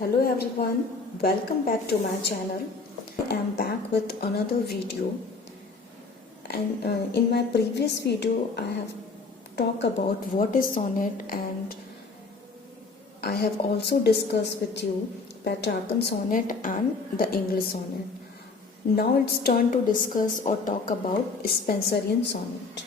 Hello everyone, welcome back to my channel. I am back with another video, and in my previous video I have talked about what is sonnet, and I have also discussed with you Petrarchan sonnet and the English sonnet. Now it's turn to discuss or talk about Spenserian sonnet.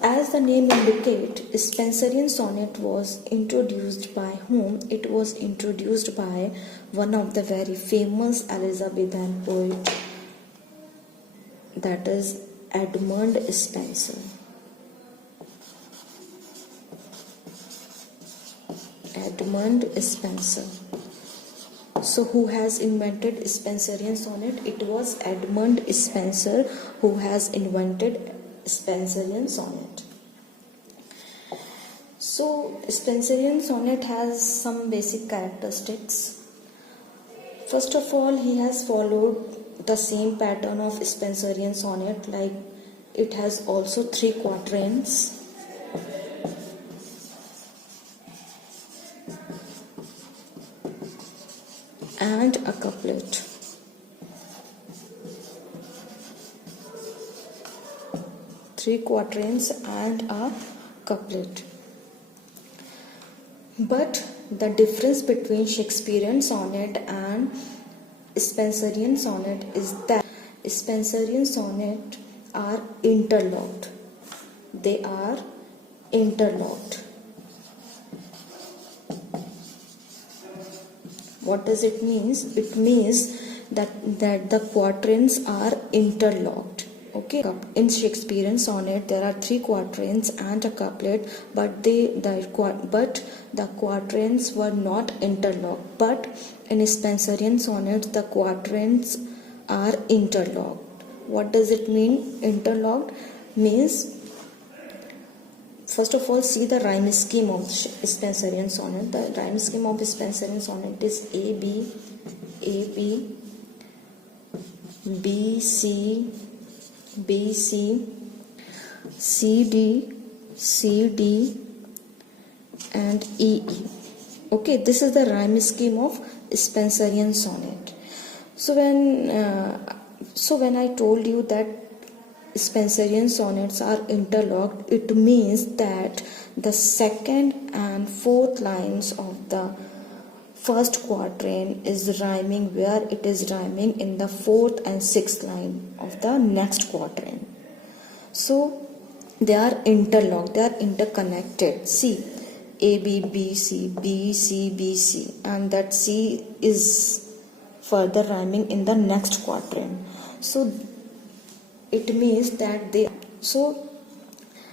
As the name indicates, Spenserian sonnet was introduced by whom? It was introduced by one of the very famous Elizabethan poet, that is Edmund Spenser. Edmund Spenser. So who has invented Spenserian sonnet? It was Edmund Spenser who has invented Spenserian sonnet. So Spenserian sonnet has some basic characteristics. First of all, he has followed the same pattern of Spenserian sonnet, like it has also 3 quatrains. And a couplet. Three quatrains and a couplet. But the difference between Shakespearean sonnet and Spenserian sonnet is that Spenserian sonnet are interlocked. They are interlocked. What does it mean? It means that the quatrains are interlocked. Okay. In Shakespearean sonnet there are 3 quatrains and a couplet, but the quatrains were not interlocked. But in Spenserian sonnet the quatrains are interlocked. What does it mean? Interlocked means, first of all, see the rhyme scheme of Spenserian sonnet. The rhyme scheme of Spenserian sonnet is A B, B C, B C, C D, C D, and E E. Okay, this is the rhyme scheme of Spenserian sonnet. So when I told you that Spenserian sonnets are interlocked, it means that the second and fourth lines of the first quatrain is rhyming where it is rhyming in the 4th and 6th line of the next quatrain. So they are interlocked, they are interconnected. See, A B B C, B C B C, and that C is further rhyming in the next quatrain. So it means that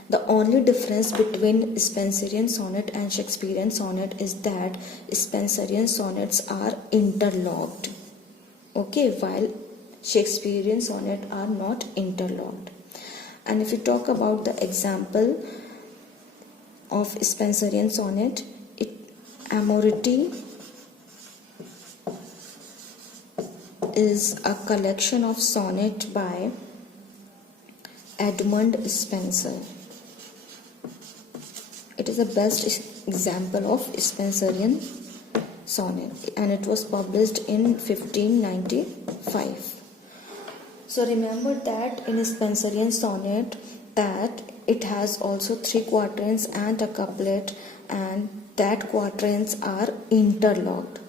the only difference between Spenserian sonnet and Shakespearean sonnet is that Spenserian sonnets are interlocked, okay, while Shakespearean sonnet are not interlocked. And if you talk about the example of Spenserian sonnet, Amority is a collection of sonnet by Edmund Spenser. It is the best example of Spenserian sonnet, and it was published in 1595. So remember that in Spenserian sonnet that it has also 3 quatrains and a couplet, and that quatrains are interlocked.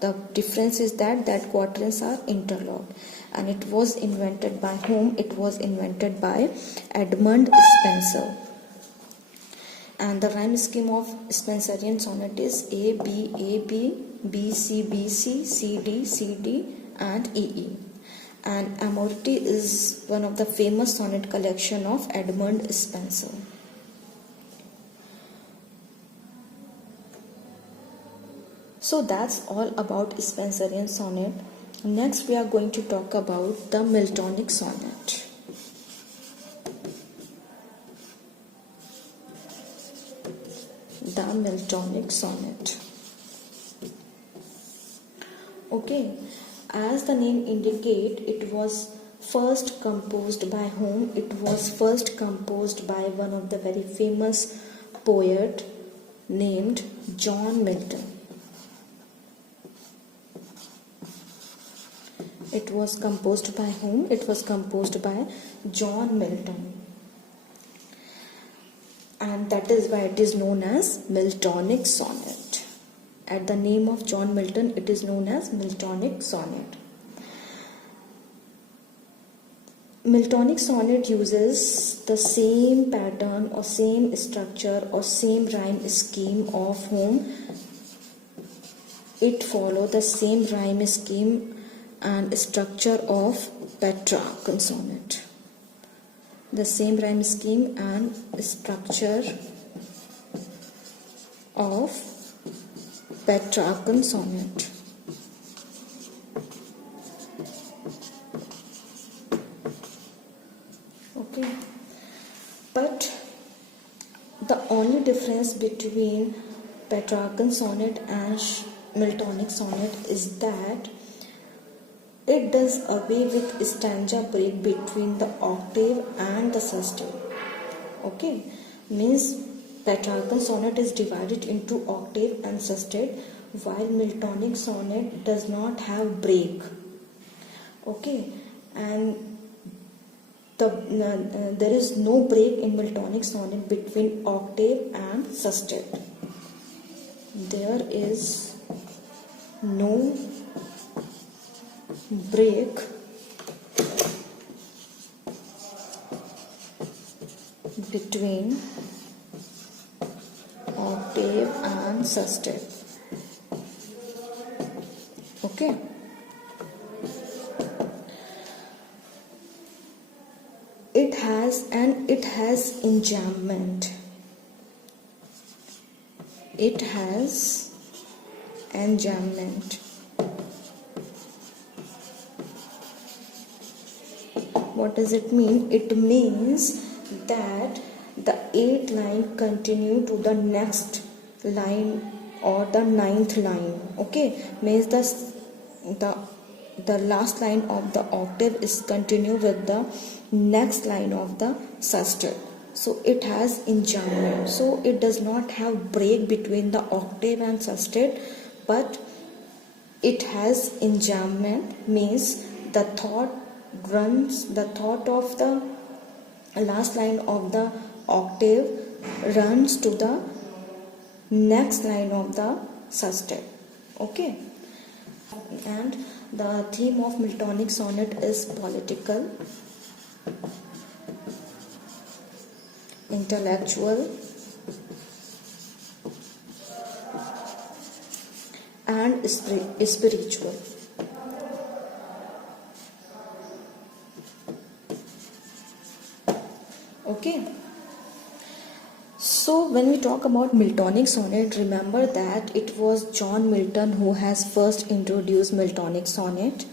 The difference is that quatrains are interlocked. And it was invented by whom? It was invented by Edmund Spenser. And the rhyme scheme of Spenserian sonnet is A B, B C B C, C D, C D, and E E. And Amority is one of the famous sonnet collection of Edmund Spenser. So that's all about Spenserian sonnet. Next we are going to talk about the Miltonic sonnet. The Miltonic sonnet. Okay, as the name indicates, it was first composed by whom? It was first composed by one of the very famous poet named John Milton. It was composed by whom? It was composed by John Milton. And that is why it is known as Miltonic sonnet. At the name of John Milton, it is known as Miltonic sonnet. Miltonic sonnet uses the same pattern or same structure or same rhyme scheme of whom it follows the same rhyme scheme and structure of Petrarchan sonnet. The same rhyme scheme and structure of Petrarchan sonnet. Okay, but the only difference between Petrarchan sonnet and Miltonic sonnet is that it does away with stanza break between the octave and the sustain. Okay, means Petrarchan sonnet is divided into octave and sustain, while Miltonic sonnet does not have break. Okay, and there is no break in Miltonic sonnet between octave and sustain. There is no break between octave and sustain. Okay. It has enjambment. It has enjambment. What does it mean? It means that the 8th line continue to the next line or the 9th line. Okay, means the last line of the octave is continue with the next line of the sustain. So it has enjambment. So it does not have break between the octave and sustain, but it has enjambment, means the thought of the last line of the octave runs to the next line of the sustain. Okay, and the theme of Miltonic sonnet is political, intellectual, and spiritual. Okay, so when we talk about Miltonic sonnet, remember that it was John Milton who has first introduced Miltonic sonnet,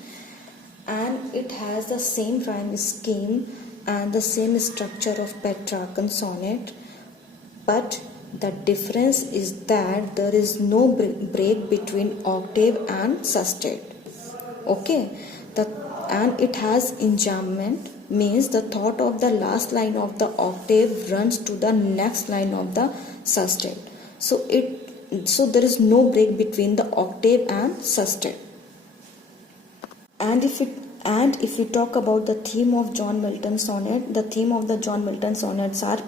and it has the same rhyme scheme and the same structure of Petrarchan sonnet, but the difference is that there is no break between octave and sustain. Okay, and it has enjambment, means the thought of the last line of the octave runs to the next line of the sustain. So there is no break between the octave and sustain. And if we talk about the theme of John Milton sonnet, the theme of the John Milton sonnets are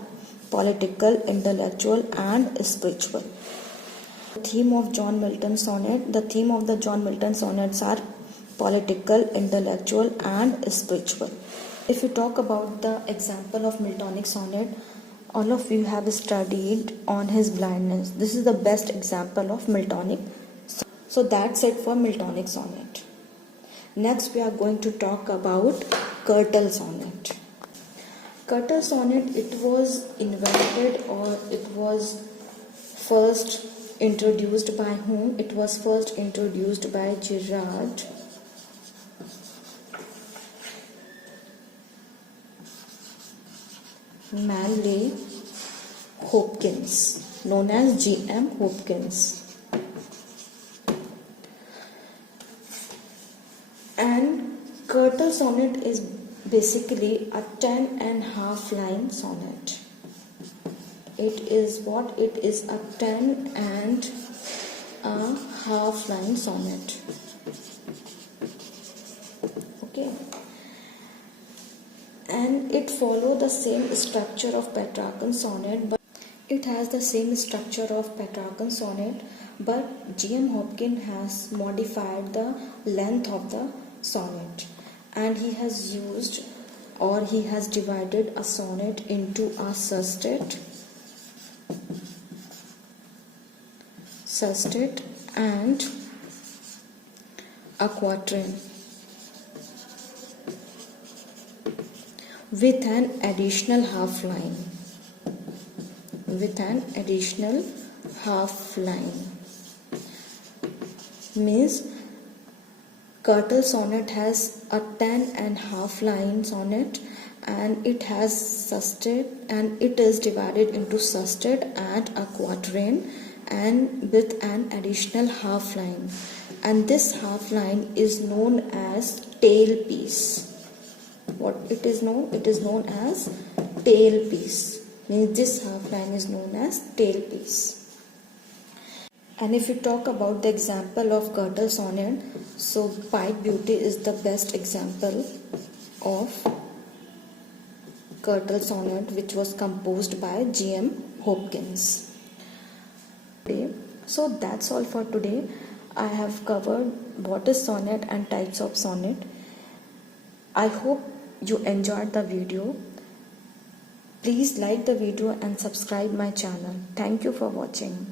political, intellectual, and spiritual. The theme of John Milton sonnet, the theme of the John Milton sonnets are political, intellectual, and spiritual. If you talk about the example of Miltonic sonnet, all of you have studied on his blindness. This is the best example of Miltonic. So that's it for Miltonic sonnet. Next we are going to talk about curtal sonnet. Curtal sonnet, it was invented, or it was first introduced by whom? It was first introduced by Gerard Manley Hopkins, known as G.M. Hopkins. And curtal sonnet is basically a 10.5 line sonnet. It is what? It is a 10 and a half line sonnet. Okay, and it follows the same structure of Petrarchan sonnet, but it has the same structure of Petrarchan sonnet, but G.M. Hopkins has modified the length of the sonnet, and he has used, or he has divided a sonnet into a sestet and a quatrain with an additional half line. Means Curtal sonnet has a 10 and half line sonnet, and it has sestet, and it is divided into sestet and a quatrain, and with an additional half line, and this half line is known as tailpiece. What it is known? It is known as tailpiece. Means this half line is known as tailpiece. And if you talk about the example of Curtal sonnet, so Pied Beauty is the best example of Curtal sonnet, which was composed by G.M. Hopkins. So that's all for today. I have covered what is sonnet and types of sonnet. I hope you enjoyed the video. Please like the video and subscribe my channel. Thank you for watching.